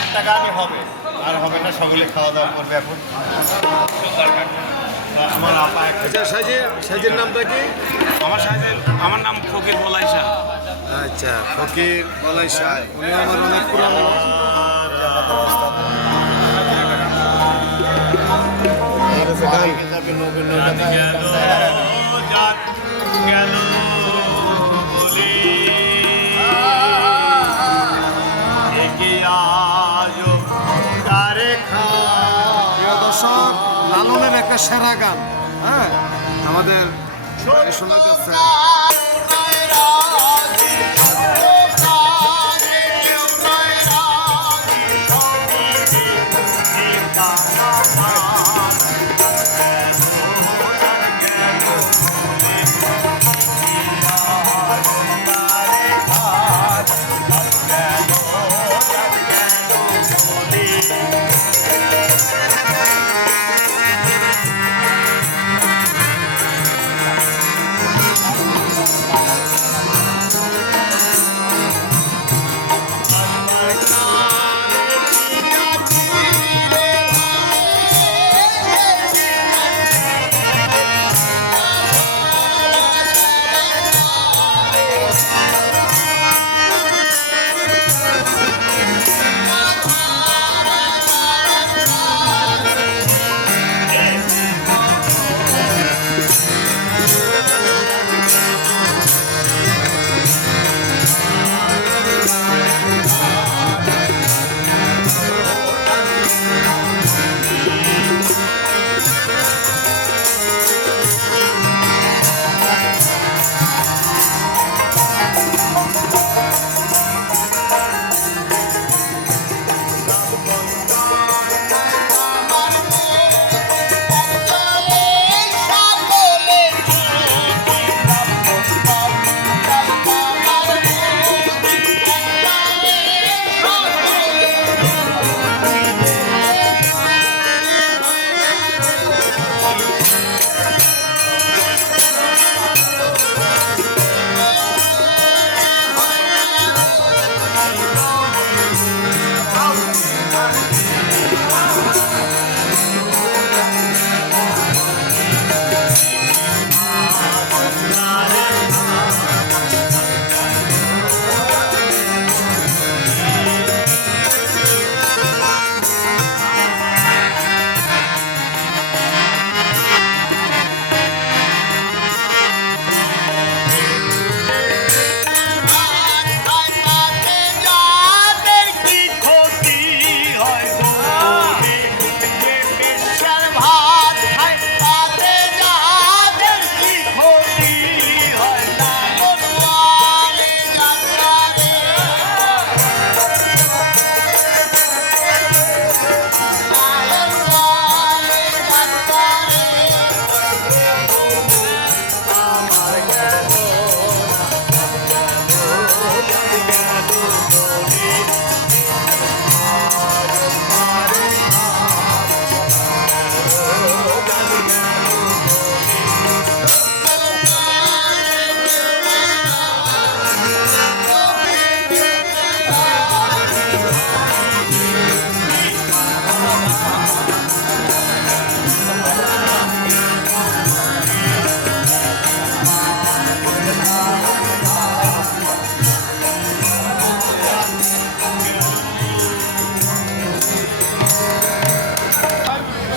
একটা গানই হবে, আর হবে না, সকলে খাওয়া দাওয়া করবে এখন। আমার আপা আচ্ছা, সাইজের নামটা কি? আমার নাম ফকির বলাইশা। আচ্ছা, ফকির বলাইশা, উনি আমার অনেক পুরানো। দর্শক, লালনের একটা সেরা গান, হ্যাঁ, আমাদের শোনার কাছে।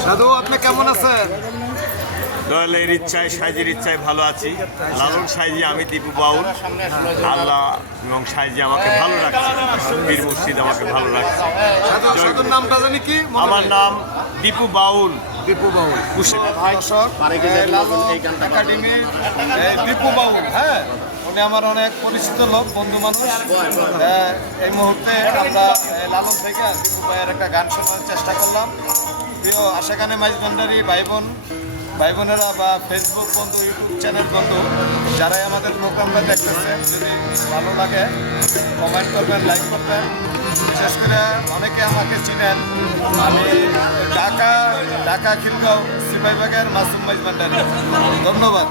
দাদু, আপনি কেমন আছেন? দয়ালের ইচ্ছায়, সাইজের ইচ্ছায় ভালো আছি। লালন সাইজি, আমি দীপু বাউল। আল্লাহ এবং সাইজি আমাকে ভালো রাখছে, পীর মুর্শিদ আমাকে ভালো রাখছে। সাধুর নামটা জানি কি? আমার নাম দীপু বাউল। দীপু বাউল, লালন একাডেমির দীপু বাউল, হ্যাঁ, উনি আমার অনেক পরিচিত লোক, বন্ধু মানুষ। এই মুহূর্তে আমরা লালন থেকে দীপু ভাইয়ের একটা গান শোনার চেষ্টা করলাম। প্রিয় আশাখানে মাইজভান্ডারি ভাই বোনেরা বা ফেসবুক বন্ধু, ইউটিউব চ্যানেল বন্ধু, যারাই আমাদের প্রোগ্রামটা দেখতেছেন, যদি ভালো লাগে কমেন্ট করবেন, লাইক করবেন। বিশেষ করে অনেকে আমাকে চিনেন, আমি ঢাকা খিলগাঁও সিপাহীবাগের মাসুম মাইজভান্ডারি। ধন্যবাদ।